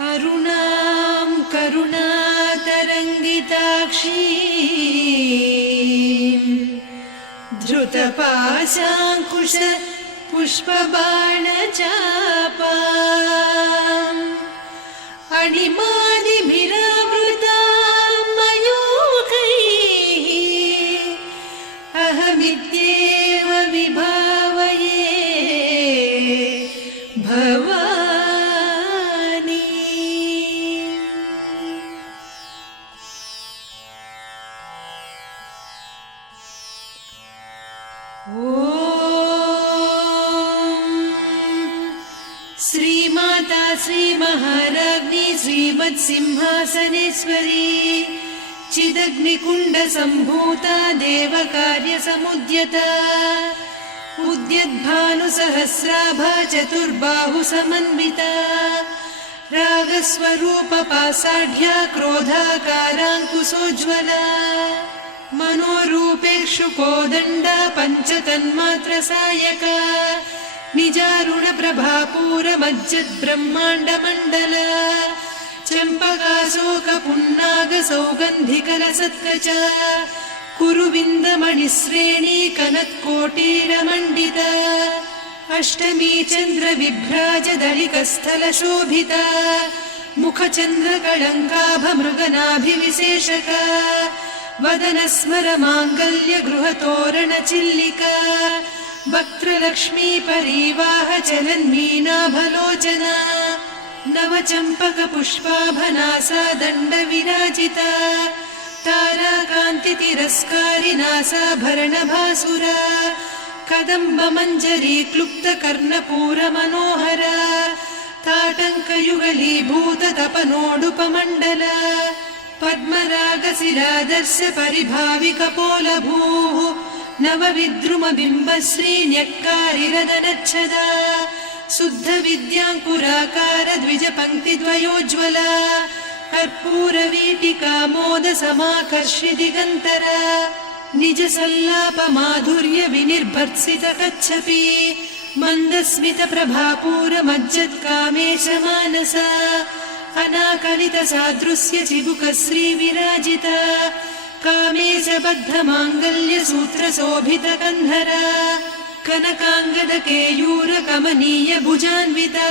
अरुणां करुणातरङ्गिताक्षीं धृतपाशाङ्कुश पुष्पबाणचापाम् अणिमादिभिरावृतां मयूखैः अहमित्येव विभावये भवानी। श्रीमाता श्रीमहाराज्ञी श्रीमत्सिंहासनेश्वरी चिदग्निकुण्डसम्भूता देवकार्यसमुद्यता उद्यद्भानुसहस्राभा चतुर्बाहुसमन्विता रागस्वरूपपासाढ्या क्रोधाकाराङ्कुशोज्ज्वला मनोरूपेक्षु कोदण्डा पञ्चतन्मात्रसायका निजारुणप्रभापूरमज्जद्ब्रह्माण्डमण्डला चम्पकाशोकपुन्नागसौगन्धिकलसत्कचा कुरुविन्दमणिश्रेणी कनत्कोटीरमण्डिता अष्टमी चन्द्रविभ्राजदलिकस्थलशोभिता मुखचन्द्रकळङ्काभमृगनाभिविशेषका वदनस्मरमाङ्गल्यगृहतोरणचिल्लिका वक्त्रलक्ष्मी परीवाहचलन्मीनाभलोचना नवचम्पकपुष्पाभनासा दण्डविराजिता ताराकान्तितिरस्कारिनासाभरणभासुरा कदम्बमञ्जरी क्लुप्तकर्णपूरमनोहरा ताटङ्कयुगलीभूततपनोडुपमण्डला पद्मरागशिरादर्श परिभाविकपोलभूः नवविद्रुमबिम्बश्रीन्यक्कारिरदनच्छदा शुद्धविद्याङ्कुराकार द्विजपङ्क्तिद्वयोज्ज्वला कर्पूरवीटिका मोदसमाकर्षि दिगन्तरा निजसल्लापमाधुर्य विनिर्भर्त्सितकच्छपि मन्दस्मितप्रभापूरमज्जत्कामेशमानसा अनाकलितसादृश्य चिबुकश्रीविराजिता कामेशबद्धमाङ्गल्यसूत्रशोभितकन्धरा कनकाङ्गदकेयूरकमनीयभुजान्विता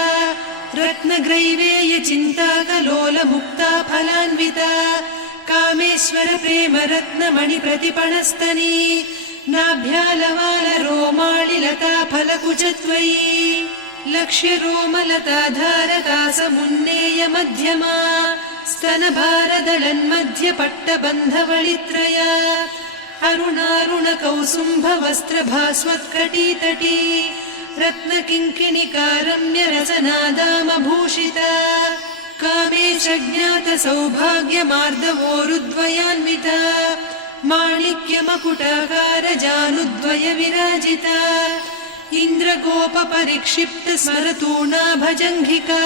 रत्नग्रैवेयचिन्ताकलोलमुक्ता फलान्विता कामेश्वरप्रेमरत्नमणिप्रतिपणस्तनी नाभ्यालवालरोमालिलता फलकुचत्वयी लक्ष्यरोमलताधारकासमुन्नेयमध्यमा स्तनभारदलन्मध्यपट्टबन्धवळित्रया अरुणारुणकौसुम्भवस्त्रभास्वत्कटीतटी रत्नकिङ्किणिकारम्यरसनादामभूषिता कामेशज्ञातसौभाग्यमार्दवोरुद्वयान्विता माणिक्यमकुटाकारजानुद्वय विराजिता इन्द्रगोपपरिक्षिप्तस्मरतूणाभजङ्घिका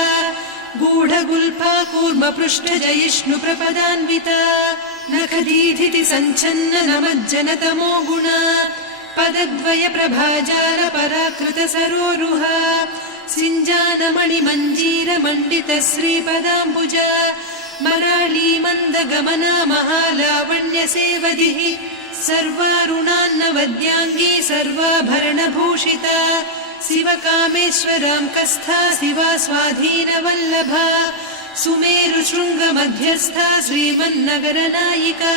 गूढगुल्फा कूर्मपृष्ठजयिष्णुप्रपदान्विता नखदीधिति सञ्छन्न नमज्जनतमो गुणा पदद्वयप्रभाजालपराकृतसरोरुहा सिञ्जानमणिमञ्जीरमण्डितश्रीपदाम्बुजा मराळीमन्दगमना महालावण्यसेवधिः सर्वारुणान्नवद्याङ्गी सर्वाभरणभूषिता शिवकामेश्वराङ्कस्था शिवा स्वाधीनवल्लभा सुमेरुशृङ्गमध्यस्था श्रीमन्नगरनायिका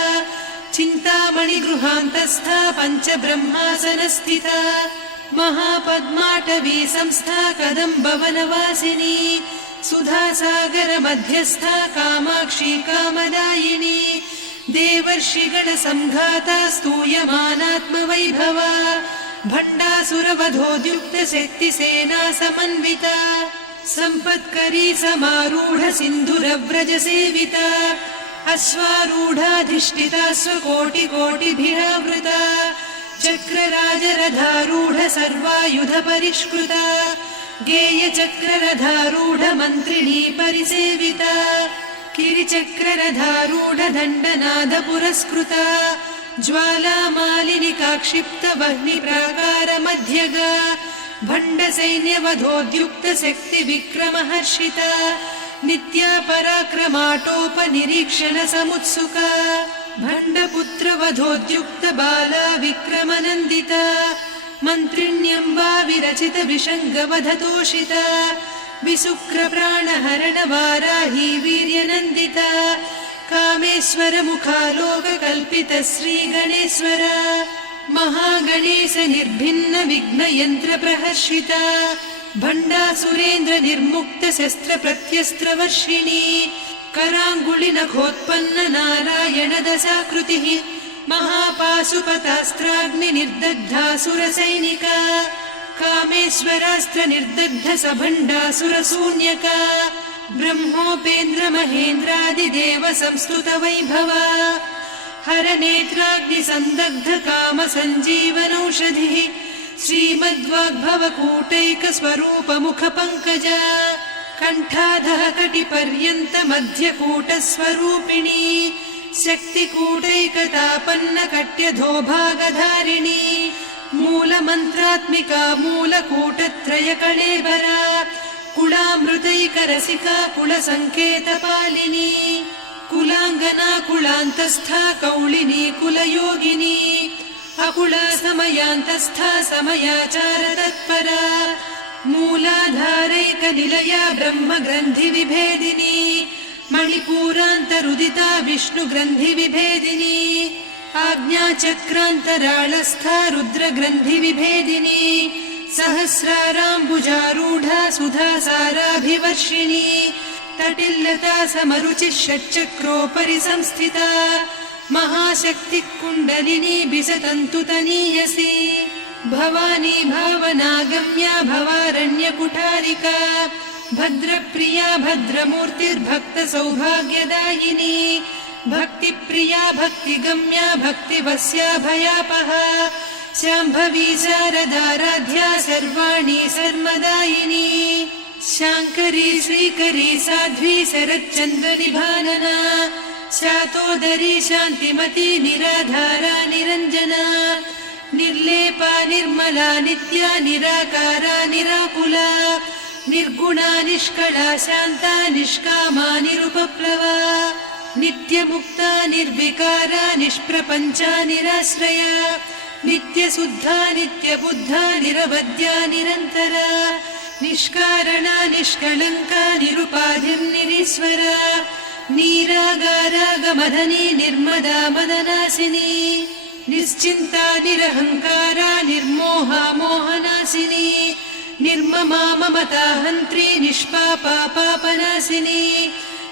चिन्तामणिगृहान्तस्था पञ्चब्रह्मासनस्थिता महापद्माटवी संस्था कदम्बवनवासिनी सुधासागरमध्यस्था कामाक्षी कामदायिनी देवर्षिगणसङ्घाता स्तूयमानात्मवैभवा भण्डासुरवधोद्युक्तशक्तिसेना समन्विता सम्पत्करी समारूढ सिन्धुरव्रजसेविता अश्वारूढाधिष्ठिता स्वकोटिकोटिभिरावृता चक्रराजरथारूढ सर्वायुधपरिष्कृता गेयचक्ररथारूढ मन्त्रिणी परिसेविता किरिचक्ररथारूढ दण्डनाद पुरस्कृता ज्वालामालिनिकाक्षिप्तवह्निप्राकारमध्यगा भण्डसैन्यवधोद्युक्तशक्तिविक्रमहर्षिता नित्या पराक्रमाटोपनिरीक्षण समुत्सुका भण्डपुत्रवधोद्युक्त बाला विक्रमनन्दिता मन्त्रिण्यम्बा विरचित विषङ्गवधतोषिता विसुक्रप्राणहरणवाराही वीर्यनन्दिता कामेश्वर मुखालोककल्पित श्रीगणेश्वर महागणेश निर्भिन्न विघ्नयन्त्र प्रहर्षिता भण्डासुरेन्द्र निर्मुक्त शस्त्र प्रत्यस्त्रवर्षिणी कराङ्गुलि नखोत्पन्न नारायण दशाकृतिः महापाशुपतास्त्राग्नि निर्दग्धासुरसैनिका कामेश्वरास्त्र निर्दग्ध सभण्डासुरशून्यका ब्रह्मोपेन्द्र महेन्द्रादिदेव संस्तुत वैभवा हरनेत्राग्नि संदग्ध काम सञ्जीवनौषधिः श्रीमद्वाग्भवकूटैक स्वरूप मुख पंकजा कण्ठाधः कटिपर्यन्त मध्यकूट स्वरूपिणी शक्तिकूटैकतापन्न कट्यधोभागधारिणी मूलमन्त्रात्मिका मूलकूटत्रय कळेबरा कुलामृतैकरसिका कुलसङ्केतपालिनी कुलाङ्गना कुलान्तस्था कौलिनी कुलयोगिनी अकुला समयान्तस्था समयाचार तत्परा मूलाधारैकनिलया ब्रह्मग्रन्थि विभेदिनी मणिपूरान्तरुदिता विष्णुग्रन्थि विभेदिनी आज्ञाचक्रान्तराळस्था रुद्रग्रन्थि विभेदिनी सहस्राराम्बुजारूढा सुधासाराभिवर्षिणी तटिल्लता समरुचिः षट्चक्रोपरि संस्थिता महाशक्तिः कुण्डलिनी बिसतन्तुतनीयसी भवानी भावनागम्या भवारण्यकुठारिका भद्रप्रिया भद्रमूर्तिर्भक्तसौभाग्यदायिनी भक्तिप्रिया भक्तिगम्या भक्तिवस्या भयापहा शाम्भवी शारदाराध्या सर्वाणि सर्वदायिनी शाङ्करी श्रीकरी साध्वी शरच्चन्द्रनिभानना शातोदरी शान्तिमती निराधारा निरञ्जना निर्लेपा निर्मला नित्या निराकारा निराकुला निर्गुणा निष्कला शान्ता निष्कामा निरुपप्लवा नित्यमुक्ता निर्विकारा निष्प्रपञ्चा निराश्रया नित्यशुद्धा नित्यबुद्धा निरवद्या निरन्तरा निष्कारणा निष्कलङ्का निरुपाधिर्निरीश्वरा नीरागारागमधनी निर्मदा मदनासिनी निश्चिन्ता निरहङ्कारा निर्मोहा मोहनासिनी निर्ममा ममता हन्त्री निष्पापा पापनासिनी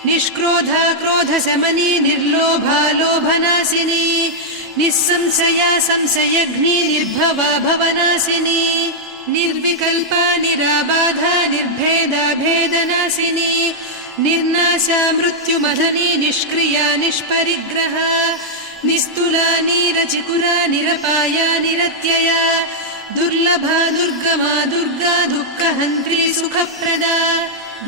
निष्क्रोधा क्रोधशमनी निर्लोभा लोभनासिनी निस्संशया संशयघ्नी निर्भवा भवनासिनी निर्विकल्पा निराबाधा निर्भेदा भेदनासिनी निर्नाशा मृत्युमधनी निष्क्रिया निष्परिग्रहा निस्तुला नीरचिकुरा निरपाया निरत्यया दुर्लभा दुर्गमा दुर्गा दुःखहन्त्री सुखप्रदा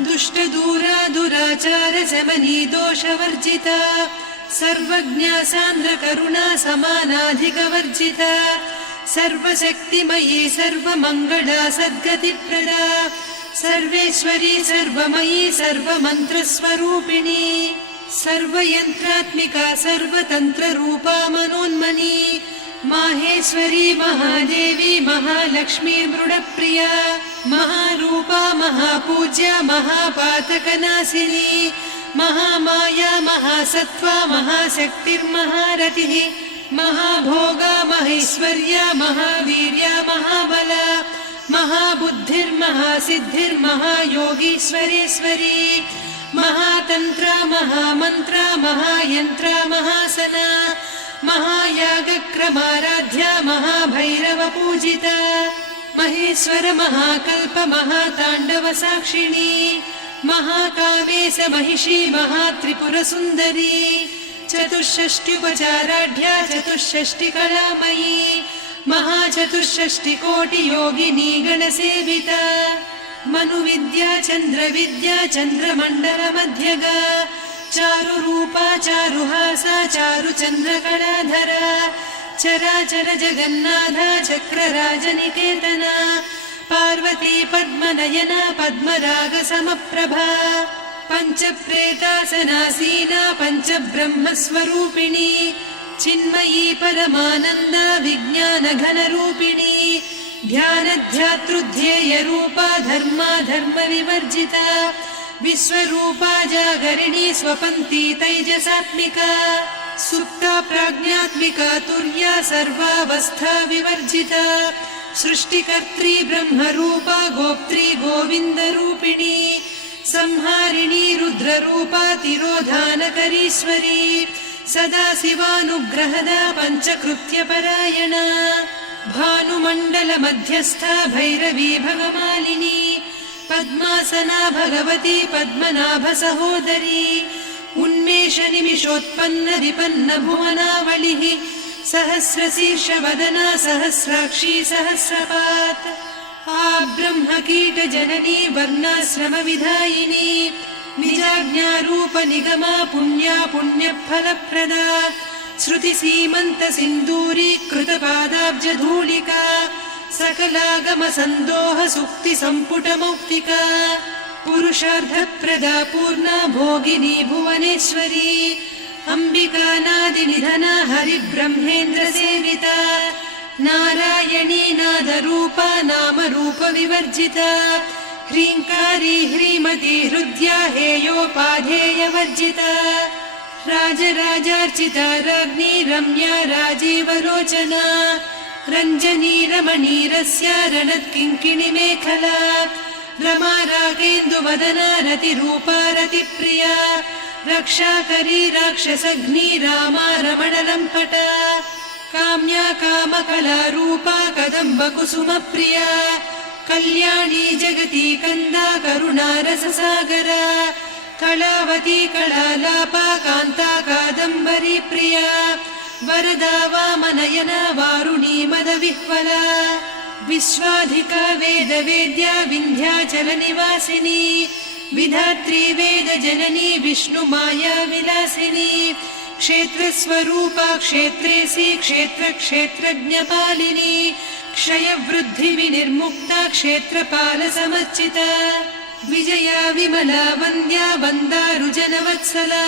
दुष्टदूरा दुराचार शमनी दोषवर्जिता सर्वज्ञा सान्द्रकरुणा समानाधिकवर्जिता सर्वशक्तिमयी सर्वमङ्गला सद्गतिप्रदा सर्वेश्वरी सर्वमयी सर्वमन्त्रस्वरूपिणी सर्वयन्त्रात्मिका सर्वतन्त्ररूपा मनोन्मनी माहेश्वरी महादेवी महालक्ष्मी मृडप्रिया महारूपा महापूज्या महापातकनाशिनी महामाया महासत्त्वा महाशक्तिर्महारतिः महाभोगा महेश्वर्या महावीर्या महाबला महाबुद्धिर्महासिद्धिर्महायोगीश्वरेश्वरी महातन्त्रा महामन्त्रा महायन्त्रा महासना महायागक्रमाराध्या महाभैरवपूजिता महेश्वर महाकल्प महाताण्डव साक्षिणी महाकामेश महिषी महात्रिपुरसुन्दरी चतुष्षष्ट्युपचाराढ्या चतुष्षष्टिकलामयी महाचतुष्षष्टिकोटियोगिनी गणसेविता मनुविद्या चन्द्रविद्या चन्द्रमण्डलमध्यगा चारुरूपा चारुहासा चारुचन्द्रकलाधरा चराचर जगन्नाथा चक्रराजनिकेतना पार्वती पद्मनयना पद्मरागसमप्रभा पञ्चप्रेतासनासीना पञ्चब्रह्मस्वरूपिणी चिन्मयी परमानन्दा विज्ञानघनरूपिणी ध्यानध्यातृध्येयरूपा धर्मा धर्मविवर्जिता विश्वरूपा जागरिणी स्वपन्ती तैजसात्मिका सुप्ता प्राज्ञात्मिका तुर्या सर्वावस्था विवर्जिता सृष्टिकर्त्री ब्रह्मरूपा गोप्त्री गोविन्दरूपिणी संहारिणी रुद्ररूपा तिरोधानकरीश्वरी सदाशिवानुग्रहदा पञ्चकृत्यपरायणा भानुमण्डलमध्यस्था भैरवी भगमालिनी पद्मासना भगवती पद्मनाभसहोदरी उन्मेषनिमिषोत्पन्न विपन्न भुवनावलिः सहस्रशीर्षवदना सहस्राक्षी सहस्रपात् ब्रह्मकीटजननी वर्णाश्रमविधायिनी निजाज्ञारूपनिगमा पुण्या पुण्यफलप्रदा श्रुतिसीमन्तसिन्दूरीकृतपादाब्जधूलिका सकलागमसन्दोहसुक्तिसम्पुटमौक्तिका पुरुषार्थप्रदा पूर्णा भोगिनी भुवनेश्वरी अम्बिकानादिनिधना हरिब्रह्मेन्द्रसेविता नारायणी नादरूपा नामरूपविवर्जिता ह्रीङ्कारी ह्रीमती हृद्या हेयोपाधेयवर्जिता राजराजार्चिता राज्ञी रम्या राजीवलोचना रञ्जनी रमणीरस्या रणत्किङ्किणिमेखला रमा रागेन्दुवदना रतिरूपा रतिप्रिया रक्षाकरी राक्षसघ्नी रामा रमणलम्पटा काम्या कामकलारूपा कदम्बकुसुमप्रिया कल्याणी जगती कन्दा करुणारससागरा कलावती कलालापा कान्ता कादम्बरी प्रिया वरदा वामनयना वारुणी मदविह्वला विश्वाधिका वेदवेद्या विन्ध्याचलनिवासिनी विधात्री वेदजननी विष्णुमाया विलासिनी क्षेत्रस्वरूपा क्षेत्रेसी क्षेत्रक्षेत्रज्ञपालिनी क्षयवृद्धिविनिर्मुक्ता क्षेत्रपालसमर्चिता विजया विमला वन्द्या वन्दारुजनवत्सला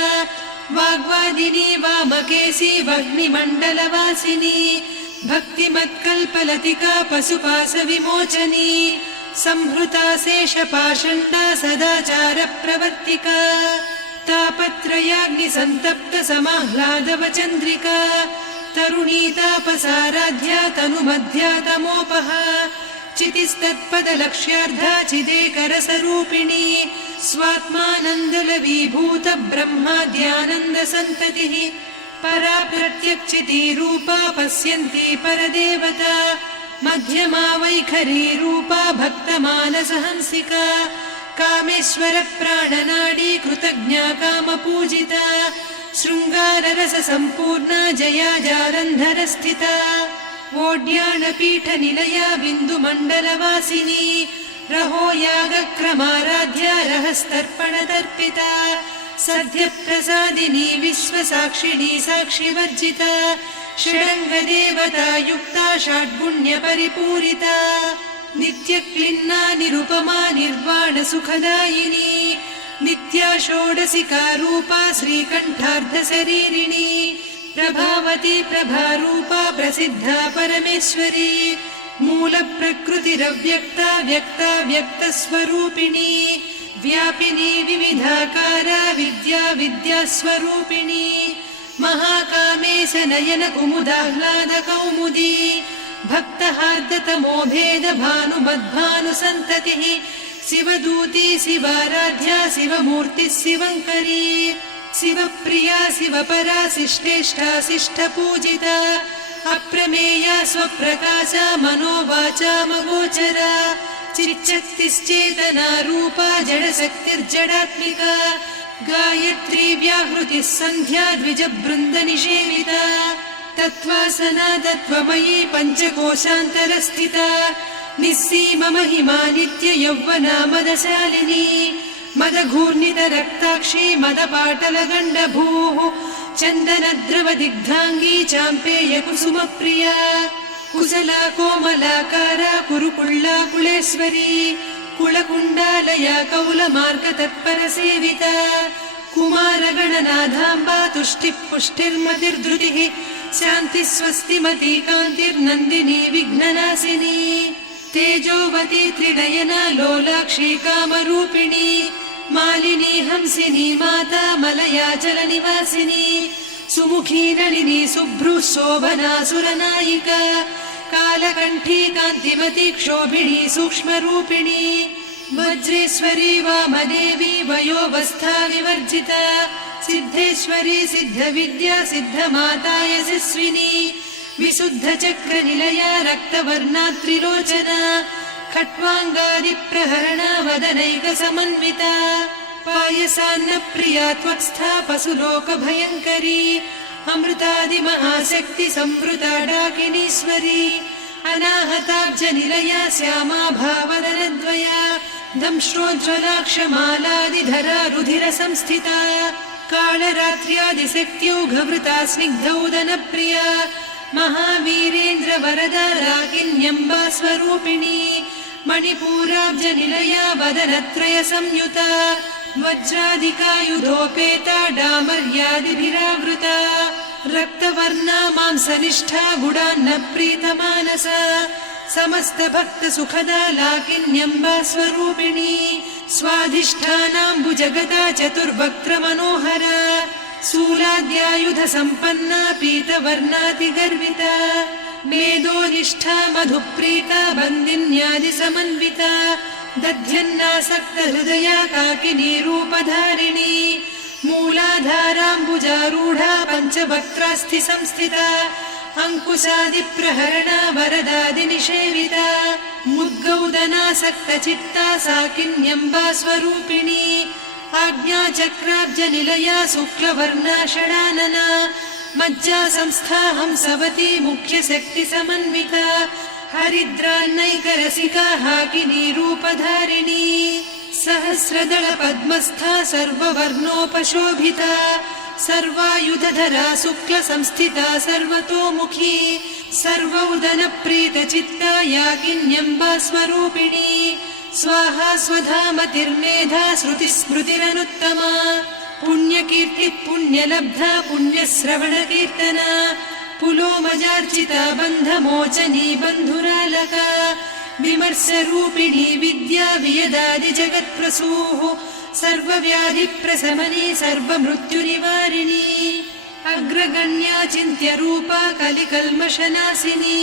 वाग्वादिनी वामकेशी वह्निमण्डलवासिनी भक्तिमत्कल्पलतिका पशुपाशविमोचनी संहृता शेषपाषण्डा सदाचारप्रवर्तिका तापत्रयाग्निसन्तप्त समाह्लादवचन्द्रिका तरुणी तापसाराध्या तनुमध्या तमोपहा चितिस्तत्पदलक्ष्यार्धा चिदेकरसरूपिणी स्वात्मानन्दलवीभूत ब्रह्माद्यानन्दसन्ततिः परा प्रत्यक्षितीरूपा पश्यन्ती परदेवता मध्यमा वैखरी रूपा भक्तमानसहंसिका कामेश्वर प्राणनाडी कृतज्ञा कामपूजिता शृङ्गाररस सम्पूर्णा जया जालन्धरस्थिता वोड्याणपीठनिलया बिन्दुमण्डलवासिनी रहो यागक्रमाराध्या रहस्तर्पणतर्पिता सद्यप्रसादिनी विश्वसाक्षिणी साक्षिवर्जिता षडङ्गदेवता युक्ता षड्गुण्यपरिपूरिता नित्यक्लिन्ना निरुपमा निर्वाणसुखदायिनी नित्या षोडशिका रूपा श्रीकण्ठार्धशरीरिणी प्रभावती प्रभारूपा प्रसिद्धा परमेश्वरी मूलप्रकृतिरव्यक्ता व्यक्ता व्यक्तस्वरूपिणी व्यापिनी विविधाकारा विद्या विद्यास्वरूपिणी महाकामेश नयन कुमुदाह्लाद कौमुदी भक्तहार्दतमो भेद भानुमद्भानुसन्ततिः शिवदूती शिवाराध्या शिवमूर्तिः शिवङ्करी शिवप्रिया शिवपरा शिष्टेष्टा शिष्टपूजिता अप्रमेया स्वप्रकाशा मनोवाचामगोचरा चिच्चक्तिश्चेतना रूपा जडशक्तिर्जडात्मिका गायत्री व्याहृतिः सन्ध्या द्विजबृन्दनिषेविता तत्त्वासना तत्त्वमयी पञ्चकोशान्तरस्थिता निस्सीम महिमा नित्ययौवना मदशालिनी मदघूर्णितरक्ताक्षी मदपाटलगण्डभूः चन्दनद्रवदिग्धाङ्गी चाम्पेयकुसुमप्रिया कुशला कोमलाकारा कुरुकुळ्ळा कुलेश्वरी कुलकुण्डालया कौलमार्गतत्परसेविता कुमारगणनाथाम्बा तुष्टिः पुष्टिर्मतिर्धृतिः शान्तिः स्वस्तिमती कान्तिर्नन्दिनी विघ्ननाशिनी तेजोवती त्रिनयना लोलाक्षी कामरूपिणी मालिनी हंसिनी माता मलया जलनिवासिनी सुमुखी नलिनी शुभ्रुः शोभना सुरनायिका कालकण्ठी कान्तिमती क्षोभिणी सूक्ष्मरूपिणी वज्रेश्वरी वामदेवी वयोवस्था विवर्जिता सिद्धेश्वरी सिद्धविद्या सिद्धमाता यशस्विनी विशुद्धचक्रनिलया रक्तवर्णा त्रिलोचना खट्वाङ्गादिप्रहरणा वदनैकसमन्विता पायसान्नप्रिया त्वक्स्था पशुलोकभयङ्करी अमृतादिमहाशक्ति संवृता डाकिनीश्वरी अनाहताब्जनिलया श्यामा भावदनद्वया दंश्रोज्ज्वलाक्षमालादिधरा रुधिरसंस्थिता कालरात्र्यादिशक्त्यौघवृता स्निग्धौदनप्रिया महावीरेन्द्रवरदा रागिन्यम्बा स्वरूपिणी मणिपूराब्जनिलया वदनत्रयसंयुता वज्राधिकायुधोपेता डामर्यादिभिरावृता रक्तवर्णा मांसनिष्ठा गुडान्नप्रीतमानसा समस्तभक्तसुखदा लाकिन्यम्बा स्वरूपिणी स्वाधिष्ठानाम्बुजगदा चतुर्वक्त्रमनोहरा शूलाद्यायुधसम्पन्ना पीतवर्णातिगर्विता मेधोनिष्ठा मधुप्रीता बन्दिन्यादिसमन्विता दध्यन्नासक्तहृदया काकिनी रूपधारिणी मूलाधाराम्बुजारूढा पञ्चवक्त्रास्थिसंस्थिता अङ्कुशादिप्रहरणा वरदादिनिषेविता मुद्गौदनासक्तचित्ता साकिन्यम्बा स्वरूपिणी आज्ञाचक्राब्जनिलया शुक्लवर्णा षडानना मज्जा संस्था हंसवती मुख्यशक्तिसमन्विता हरिद्रान्नैकरसिका हाकिनी रूपधारिणी सहस्रदल पद्मस्था सर्ववर्णोपशोभिता सर्वायुधधरा शुक्लसंस्थिता सर्वतोमुखी सर्वौदनप्रीतचित्ता याकिन्यम्बा स्वरूपिणी स्वाहा स्वधामतिर्मेधा श्रुतिस्मृतिरनुत्तमा पुण्यकीर्तिः पुण्यलब्धा पुण्यश्रवणकीर्तना पुलोमजार्चिता बन्धमोचनी बन्धुरालका विमर्शरूपिणी विद्या वियदादिजगत्प्रसूः सर्वव्याधिप्रशमनी सर्वमृत्युनिवारिणी अग्रगण्या चिन्त्यरूपा कलिकल्मषनाशिनी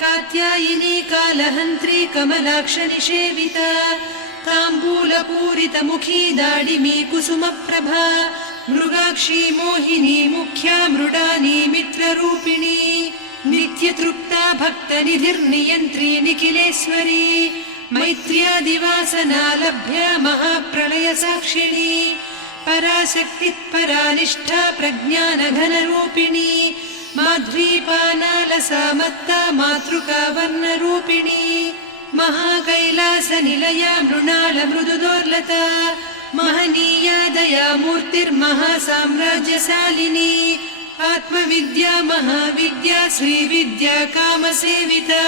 कात्यायिनी कालहन्त्री कमलाक्षनिषेविता ताम्बूलपूरितमुखी दाडिमी कुसुमप्रभा मृगाक्षी मोहिनी मुख्या मृडानी मित्ररूपिणी नित्यतृप्ता भक्तनिधिर्नियन्त्री निखिलेश्वरी मैत्र्यादिवासना लभ्या महाप्रलयसाक्षिणी पराशक्तिः परानिष्ठा प्रज्ञानघनरूपिणी माध्वीपानालसामत्ता मातृका वर्णरूपिणी महाकैलासनिलया मृणालमृदुदोर्लता महनीया दया मूर्तिर्महासाम्राज्यशालिनी आत्मविद्या महाविद्या श्रीविद्या कामसेविता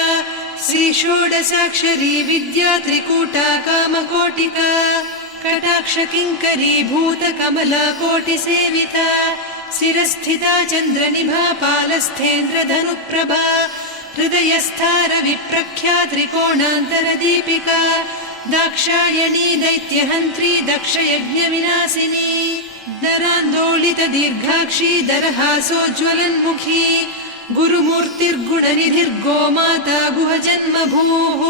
श्रीषोडशाक्षरी विद्या त्रिकूटा कामकोटिका कटाक्षकिङ्करी भूतकमला कोटिसेविता शिरस्थिता चन्द्रनिभा पालस्थेन्द्रधनुप्रभा हृदयस्था रविप्रख्या त्रिकोणान्तरदीपिका दाक्षायणी दैत्यहन्त्री दक्षयज्ञविनाशिनी दरान्दोलितदीर्घाक्षी दरहासोज्ज्वलन्मुखी गुरुमूर्तिर्गुणनिधिर्गोमाता गुहजन्मभूः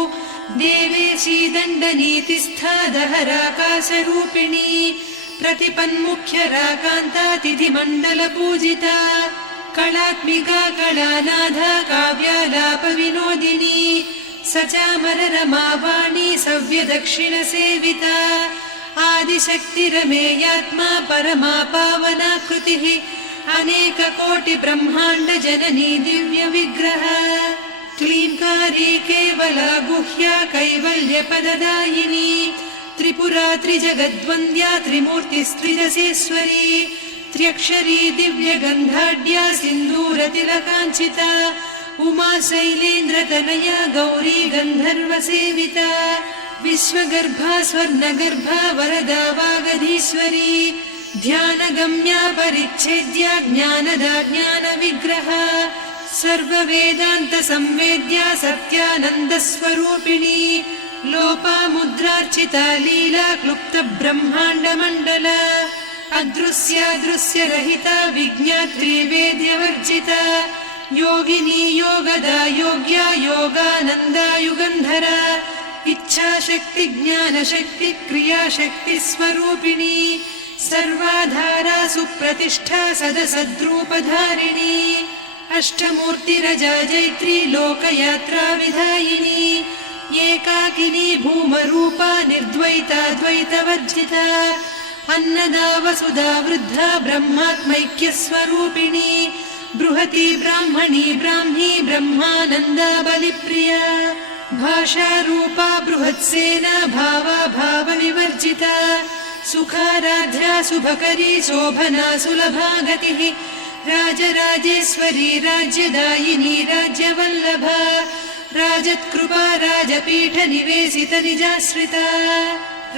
देवेशी दण्डनीतिस्था दहराकाशरूपिणी प्रतिपन्मुख्यराकान्ता तिथिमण्डलपूजिता कलात्मिका कलानाधा काव्यालापविनोदिनी सचामररमावाणी सव्यदक्षिणसेविता आदिशक्तिरमेयात्मा परमा पावनाकृतिः अनेककोटिब्रह्माण्डजननी दिव्यविग्रह क्लीङ्कारी केवला गुह्या कैवल्यपददायिनी त्रिपुरा त्रिजगद्वन्द्या त्रिमूर्तिस्त्रिदशेश्वरी त्र्यक्षरी दिव्यगन्धाढ्या सिन्दूरतिलकाञ्चिता उमा शैलेन्द्रतनया गौरी गन्धर्वसेविता विश्वगर्भा स्वर्णगर्भा वरदा वागधीश्वरी ध्यानगम्या परिच्छेद्या ज्ञानदा ज्ञानविग्रहा सर्ववेदान्तसंवेद्या सत्यानन्दस्वरूपिणी लोपामुद्रार्चिता लीला क्लुप्तब्रह्माण्डमण्डला अदृश्यादृश्यरहिता विज्ञात्री वेद्यवर्जिता योगिनी योगदा योग्या योगानन्दा युगन्धरा इच्छाशक्ति ज्ञानशक्ति क्रियाशक्ति स्वरूपिणी सर्वाधारा सुप्रतिष्ठा सदसद्रूपधारिणी अष्टमूर्तिरजा जैत्री लोकयात्रा विधायिनी एकाकिनी भूमरूपा निर्द्वैता द्वैतवर्जिता अन्नदा वसुधा वृद्धा ब्रह्मात्मैक्यस्वरूपिणी बृहती ब्राह्मणी ब्राह्मी ब्रह्मानन्दा बलिप्रिया भाषारूपा बृहत्सेना भावा भावविवर्जिता सुखाराध्या शुभकरी शोभना सुलभा गतिः राजराजेश्वरी राज्यदायिनी राज्यवल्लभा राजत्कृपा राजपीठनिवेशित निजाश्रिता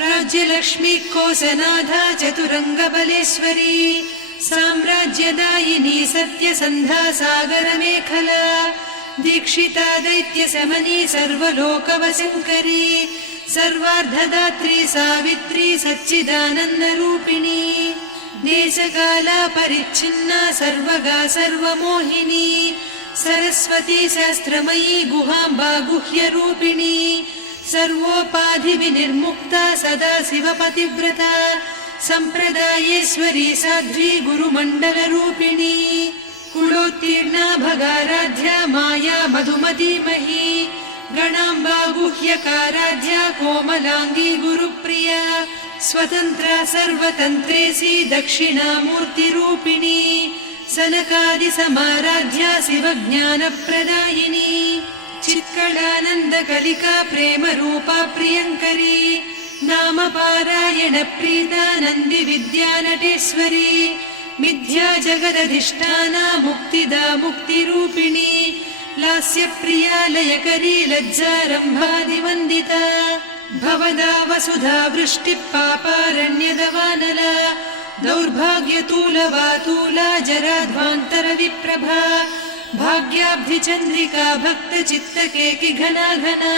राज्यलक्ष्मी कोसनाधा चतुरङ्गबलेश्वरी साम्राज्यदायिनी सत्यसन्धा सागरमेखला दीक्षिता दैत्यशमनी सर्वलोकवशङ्करी सर्वार्धदात्री सावित्री सच्चिदानन्दरूपिणी देशकाला परिच्छिन्ना सर्वगा सर्वमोहिनी सरस्वती शास्त्रमयी गुहाम्बा गुह्यरूपिणी सर्वोपाधिविनिर्मुक्ता सदा शिवपतिव्रता सम्प्रदायेश्वरी साध्वी गुरुमण्डलरूपिणी कुलोत्तीर्णा भगाराध्या माया मधुमतीमही गणाम्बा गुह्यकाराध्या कोमलाङ्गी गुरुप्रिया स्वतन्त्रा सर्वतन्त्रेसी दक्षिणामूर्तिरूपिणी सनकादिसमाराध्या शिवज्ञानप्रदायिनी चित्कलानन्दकलिका प्रेमरूपा प्रियङ्करी नामपारायणप्रीता नन्दिविद्यानटेश्वरी मिथ्या जगदधिष्ठाना मुक्तिदा मुक्तिरूपिणी लास्यप्रिया लयकरी लज्जारम्भादिवन्दिता भवदा वसुधा वृष्टिः पापारण्यदवानला दौर्भाग्यतूलवातूला जराध्वान्तरविप्रभा भाग्याब्धिचन्द्रिका भक्तचित्तकेकि घना घना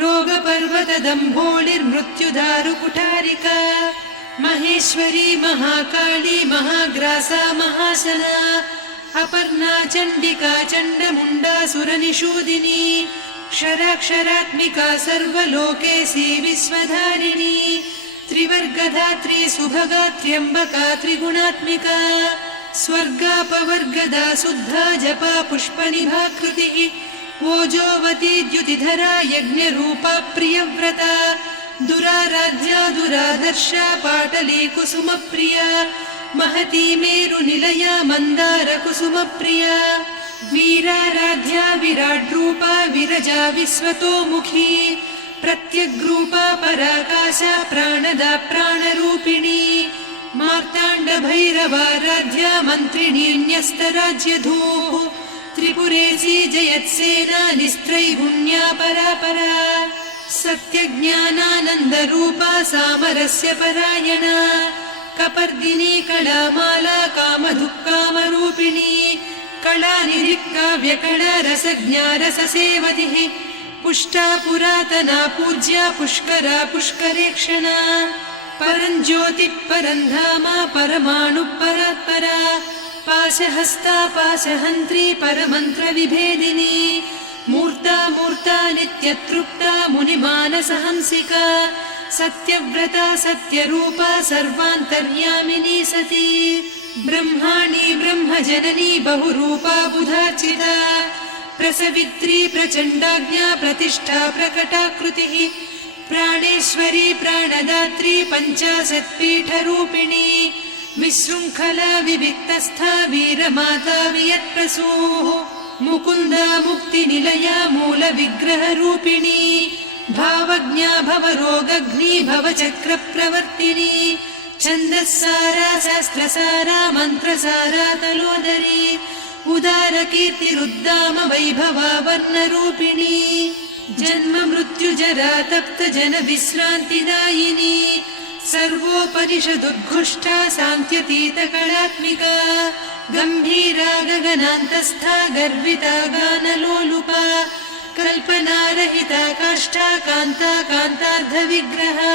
रोगपर्वतदम्भोळिर्मृत्युदारुकुठारिका महेश्वरी महाकाली महाग्रासा महाशना अपर्णा चण्डिका चण्डमुण्डा सुरनिषूदिनी क्षराक्षरात्मिका सर्वलोकेशी विश्वधारिणी त्रिवर्गधात्री सुभगा त्र्यम्बका त्रिगुणात्मिका स्वर्गापवर्गदा शुद्धा जपा पुष्पनिभाकृतिः ओजोवती द्युतिधरा यज्ञरूपा प्रियव्रता दुराराध्या दुरादर्शा पाटली कुसुमप्रिया महती मेरुनिलया मन्दारकुसुमप्रिया वीराराध्या विराड्रूपा विरजा विश्वतोमुखी प्रत्यग्रूपा पराकाशा प्राणदा प्राणरूपिणी मार्ताण्डभैरवाराध्या मन्त्रिणी न्यस्तराज्यधूः त्रिपुरेशी जयत्सेना निस्त्रैगुण्या परापरा सत्यज्ञानानन्दरूपा सामरस्य परायणा कपर्दिनी कलामाला कामधुक्कामरूपिणी कलानिधिकाव्यकला रसज्ञा रससेवतिः पुष्टा पुरातना पूज्या पुष्करा पुष्करेक्षणा परञ्ज्योतिः परन्धामा परमाणुः परात्परा पाशहस्ता पाशहन्त्री परमन्त्रविभेदिनी मूर्ता मूर्ता नित्यतृप्ता मुनिमानसहंसिका सत्यव्रता सत्यरूपा सर्वान्तर्यामिनी सती ब्रह्माणी ब्रह्मजननी बहुरूपा बुधार्चिता प्रसवित्री प्रचण्डाज्ञा प्रतिष्ठा प्रकटाकृतिः प्राणेश्वरी प्राणदात्री पञ्चाशत्पीठरूपिणी विशृङ्खला विविक्तस्था वीरमाता वियत्प्रसूः मुकुन्दा मुक्तिनिलया मूलविग्रहरूपिणी भावज्ञा भवरोगग्नी भवचक्रप्रवर्तिनी छन्दस्सारा शास्त्रसारा मन्त्रसारा तलोदरी उदारकीर्तिरुद्दाम वैभवा वर्णरूपिणी जन्म मृत्युजरा तप्त जन विश्रान्तिदायिनी सर्वोपनिषदुद्घुष्टा सान्त्यतीत कलात्मिका गम्भीरा गगनान्तस्था गर्विता गानलोलुपा कल्पनारहिता काष्ठा कान्ता कान्तार्धविग्रहा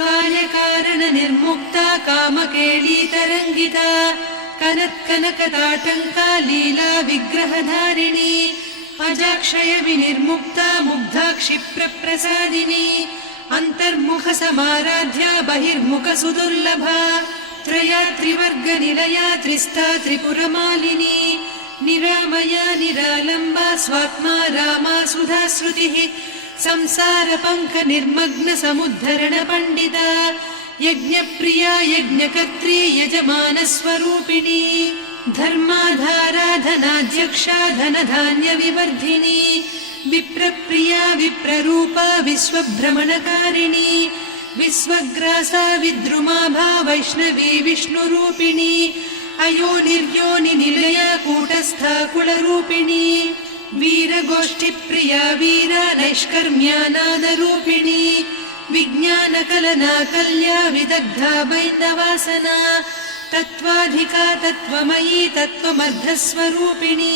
कार्यकारण निर्मुक्ता कामकेली तरङ्गिता कनत्कनकताटङ्का लीला विग्रहधारिणी अजाक्षय विनिर्मुक्ता मुग्धा क्षिप्रप्रसादिनी अन्तर्मुख समाराध्या बहिर्मुख सुदुर्लभा त्रया त्रिवर्गनिलया त्रिस्ता त्रिपुरमालिनी निरामया निरालम्बा स्वात्मा रामा सुधाश्रुतिः संसारपङ्क निर्मग्न समुद्धरण पण्डिता यज्ञप्रिया यज्ञकर्त्री यजमानस्वरूपिणी धर्माधारा धनाध्यक्षा धनधान्यविवर्धिनी विप्रप्रिया विप्ररूपा विश्वभ्रमणकारिणी विश्वग्रासा विद्रुमाभा वैष्णवी विष्णुरूपिणी अयोनिर्योनिनिलया कूटस्था कुलरूपिणी वीरगोष्ठिप्रिया वीरा नैष्कर्म्यानादरूपिणी विज्ञानकलना कल्या विदग्धा बैन्दवासना तत्त्वाधिका तत्त्वमयी तत्त्वमर्धस्वरूपिणी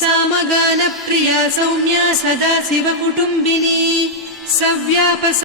सामगानप्रिया सौम्या सदा शिवकुटुम्बिनी सव्यापस